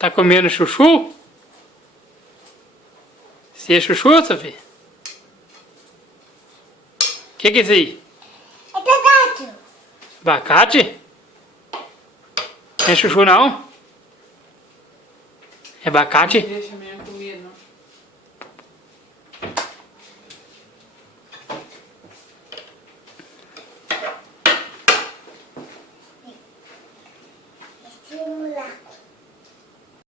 Tá comendo chuchu? Isso é chuchu, Sofia? O que é isso aí? É abacate. Abacate? Não é chuchu não? É abacate? Deixa mesmo.